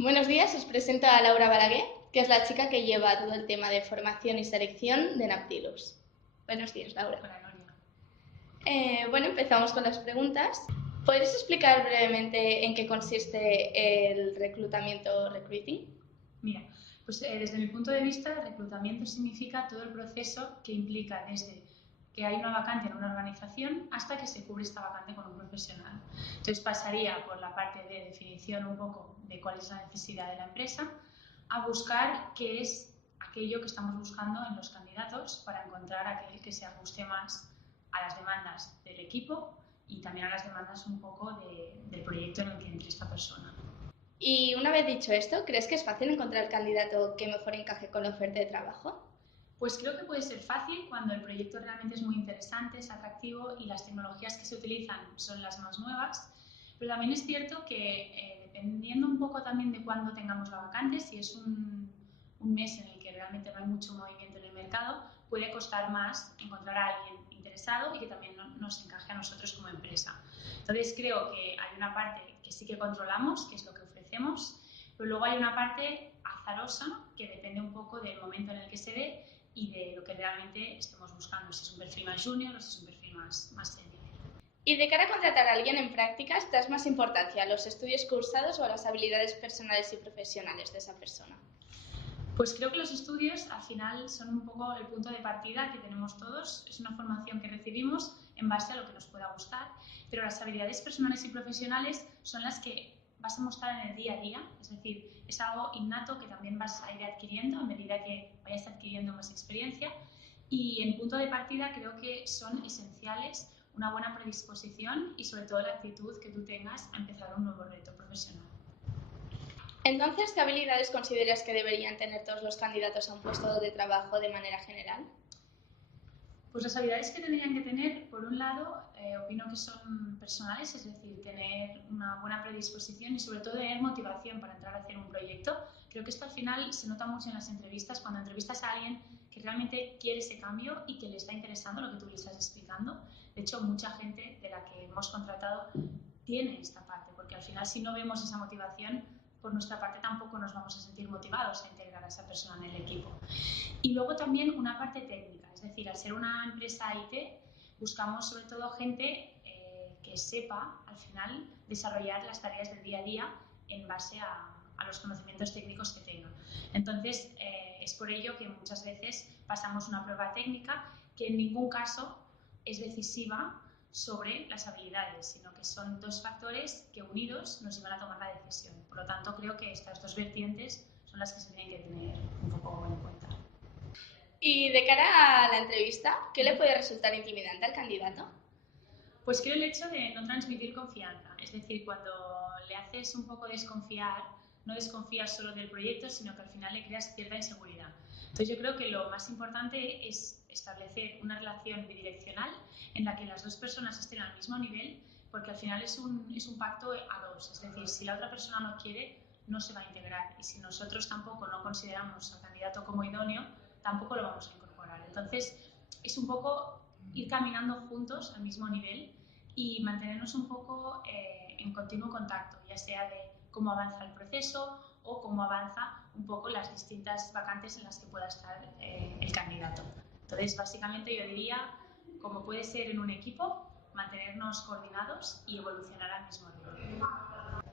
Buenos días, os presento a Laura Balaguer, que es la chica que lleva todo el tema de formación y selección de Naptilus. Buenos días, Laura. Hola, Noria. Bueno, empezamos con las preguntas. ¿Podrías explicar brevemente en qué consiste el reclutamiento recruiting? Mira, pues desde mi punto de vista, el reclutamiento significa todo el proceso que implica desde que hay una vacante en una organización hasta que se cubre esta vacante con un profesional. Entonces pasaría por la parte de definición un poco de cuál es la necesidad de la empresa, a buscar qué es aquello que estamos buscando en los candidatos para encontrar aquel que se ajuste más a las demandas del equipo y también a las demandas un poco del proyecto en el que entre esta persona. Y una vez dicho esto, ¿crees que es fácil encontrar el candidato que mejor encaje con la oferta de trabajo? Pues creo que puede ser fácil cuando el proyecto realmente es muy interesante, es atractivo y las tecnologías que se utilizan son las más nuevas. Pero también es cierto que dependiendo un poco también de cuándo tengamos la vacante, si es un mes en el que realmente no hay mucho movimiento en el mercado, puede costar más encontrar a alguien interesado y que también nos encaje a nosotros como empresa. Entonces creo que hay una parte que sí que controlamos, que es lo que ofrecemos, pero luego hay una parte azarosa que depende un poco del momento en el que se dé y de lo que realmente estemos buscando, si es un perfil más junior o si es un perfil más senior. Y de cara a contratar a alguien en prácticas, ¿das más importancia a los estudios cursados o a las habilidades personales y profesionales de esa persona? Pues creo que los estudios al final son un poco el punto de partida que tenemos todos. Es una formación que recibimos en base a lo que nos pueda gustar, pero las habilidades personales y profesionales son las que vas a mostrar en el día a día, es decir, es algo innato que también vas a ir adquiriendo a medida que vayas adquiriendo más experiencia y en punto de partida creo que son esenciales una buena predisposición y sobre todo la actitud que tú tengas a empezar un nuevo reto profesional. Entonces, ¿qué habilidades consideras que deberían tener todos los candidatos a un puesto de trabajo de manera general? Pues las habilidades que tendrían que tener, por un lado, opino que son personales, es decir, tener una buena predisposición y sobre todo tener motivación para entrar a hacer un proyecto. Creo que esto al final se nota mucho en las entrevistas, cuando entrevistas a alguien que realmente quiere ese cambio y que le está interesando lo que tú le estás explicando. De hecho, mucha gente de la que hemos contratado tiene esta parte, porque al final si no vemos esa motivación, por nuestra parte tampoco nos vamos a sentir motivados a integrar a esa persona en el equipo. Y luego también una parte técnica, es decir, al ser una empresa IT, buscamos sobre todo gente que sepa al final desarrollar las tareas del día a día en base a los conocimientos técnicos que tenga. Entonces, es por ello que muchas veces pasamos una prueba técnica que en ningún caso es decisiva sobre las habilidades, sino que son dos factores que unidos nos llevan a tomar la decisión. Por lo tanto, creo que estas dos vertientes son las que se tienen que tener un poco en cuenta. Y de cara a la entrevista, ¿qué le puede resultar intimidante al candidato? Pues creo el hecho de no transmitir confianza, es decir, cuando le haces un poco desconfiar, no desconfías solo del proyecto, sino que al final le creas cierta inseguridad. Entonces yo creo que lo más importante es establecer una relación bidireccional en la que las dos personas estén al mismo nivel, porque al final es un pacto a dos, es decir, si la otra persona no quiere, no se va a integrar y si nosotros tampoco no consideramos al candidato como idóneo, tampoco lo vamos a incorporar. Entonces es un poco ir caminando juntos al mismo nivel y mantenernos un poco en continuo contacto, ya sea de cómo avanza el proceso o cómo avanza un poco las distintas vacantes en las que pueda estar el candidato. Entonces, básicamente yo diría, como puede ser en un equipo, mantenernos coordinados y evolucionar al mismo nivel.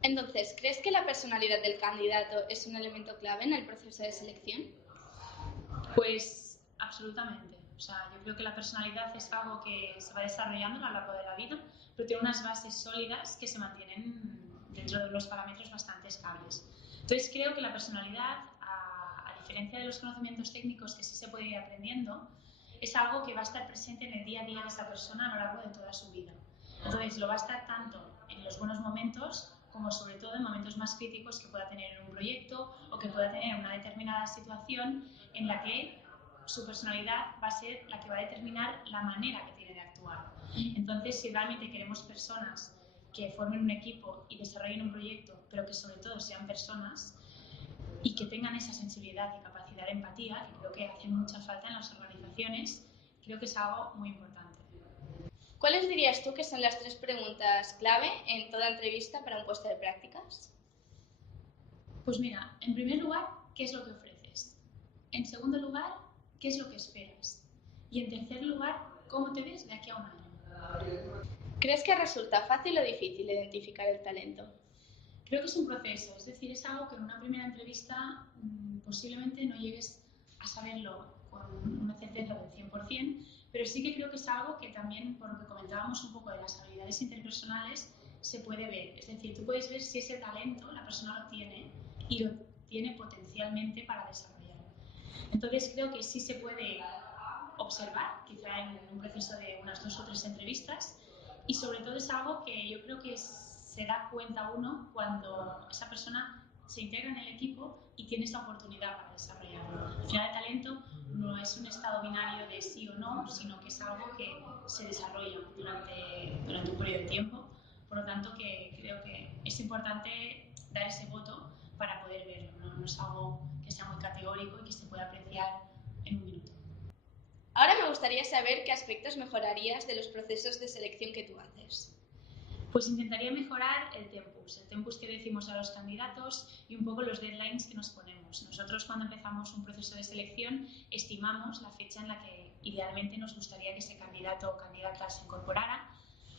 Entonces, ¿crees que la personalidad del candidato es un elemento clave en el proceso de selección? Pues absolutamente. O sea, yo creo que la personalidad es algo que se va desarrollando a lo largo de la vida, pero tiene unas bases sólidas que se mantienen dentro de unos parámetros bastante estables. Entonces creo que la personalidad, a diferencia de los conocimientos técnicos que sí se puede ir aprendiendo, es algo que va a estar presente en el día a día de esa persona a lo largo de toda su vida. Entonces lo va a estar tanto en los buenos momentos como sobre todo en momentos más críticos que pueda tener en un proyecto o que pueda tener en una determinada situación en la que su personalidad va a ser la que va a determinar la manera que tiene de actuar. Entonces, si realmente queremos personas que formen un equipo y desarrollen un proyecto, pero que sobre todo sean personas y que tengan esa sensibilidad y capacidad de empatía, que creo que hace mucha falta en las organizaciones, creo que es algo muy importante. ¿Cuáles dirías tú que son las 3 preguntas clave en toda entrevista para un puesto de prácticas? Pues mira, en primer lugar, ¿qué es lo que ofreces? En segundo lugar, ¿qué es lo que esperas? Y en tercer lugar, ¿cómo te ves de aquí a un año? ¿Crees que resulta fácil o difícil identificar el talento? Creo que es un proceso, es decir, es algo que en una primera entrevista posiblemente no llegues a saberlo con una certeza del 100%, pero sí que creo que es algo que también, por lo que comentábamos un poco de las habilidades interpersonales, se puede ver. Es decir, tú puedes ver si ese talento la persona lo tiene y lo tiene potencialmente para desarrollarlo. Entonces creo que sí se puede observar, quizá en un proceso de unas 2 o 3 entrevistas, y sobre todo es algo que yo creo que se da cuenta uno cuando esa persona se integra en el equipo y tiene esa oportunidad para desarrollarlo. Al final el talento no es un estado binario de sí o no, sino que es algo que se desarrolla durante un periodo de tiempo. Por lo tanto, que creo que es importante dar ese voto para poder verlo. No es algo que sea muy categórico y que se pueda apreciar en un minuto. Ahora me gustaría saber qué aspectos mejorarías de los procesos de selección que tú haces. Pues intentaría mejorar el tempus que decimos a los candidatos y un poco los deadlines que nos ponemos. Nosotros cuando empezamos un proceso de selección estimamos la fecha en la que idealmente nos gustaría que ese candidato o candidata se incorporara,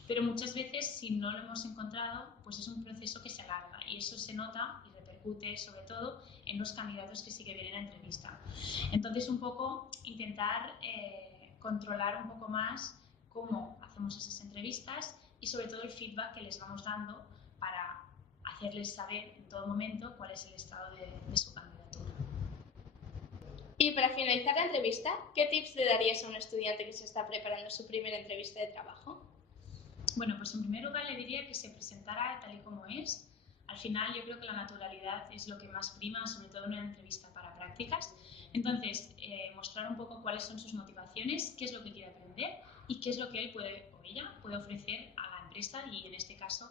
pero muchas veces si no lo hemos encontrado, pues es un proceso que se alarga y eso se nota y repercute sobre todo en los candidatos que sí que vienen a entrevista. Entonces un poco intentar controlar un poco más cómo hacemos esas entrevistas y sobre todo el feedback que les vamos dando para hacerles saber en todo momento cuál es el estado de su candidatura. Y para finalizar la entrevista, ¿qué tips le darías a un estudiante que se está preparando su primera entrevista de trabajo? Bueno, pues en primer lugar le diría que se presentara tal y como es. Al final yo creo que la naturalidad es lo que más prima, sobre todo en una entrevista para prácticas. Entonces, mostrar un poco cuáles son sus motivaciones, qué es lo que quiere aprender y qué es lo que él puede o ella puede ofrecer a la empresa y en este caso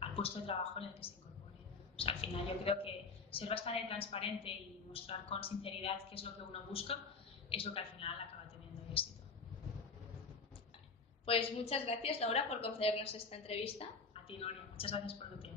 al puesto de trabajo en el que se incorpore. O sea, al final yo creo que ser bastante transparente y mostrar con sinceridad qué es lo que uno busca es lo que al final acaba teniendo éxito. Pues muchas gracias, Laura, por concedernos esta entrevista. A ti, Noria, muchas gracias por tu tiempo.